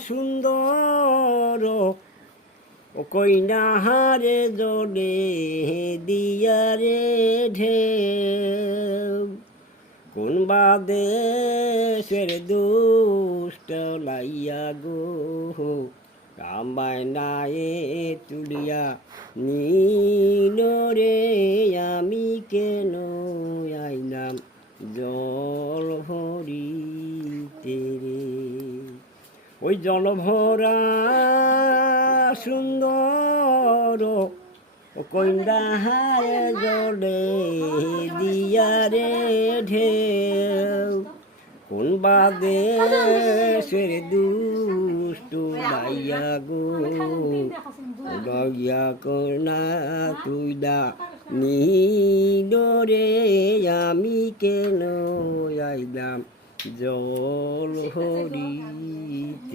সুন্দর ও কইনা হারে জলে দিয়া রে ঢেউ কোন বাদেশের দুষ্ট লাইয়া গো কামায় নায়ে তুলিয়া নীল রে আমি কেন আইলাম জল ভরিতে রে ওই জল ভরা সুন্দর ও কইন্দা হায় জলে দিয়া রে ঢেউ কোন বাদেশের দুষ্টু লাইয়া গো লাগিয়া কনা তুই দা নীল রে আমি কেন আইলাম জল হরি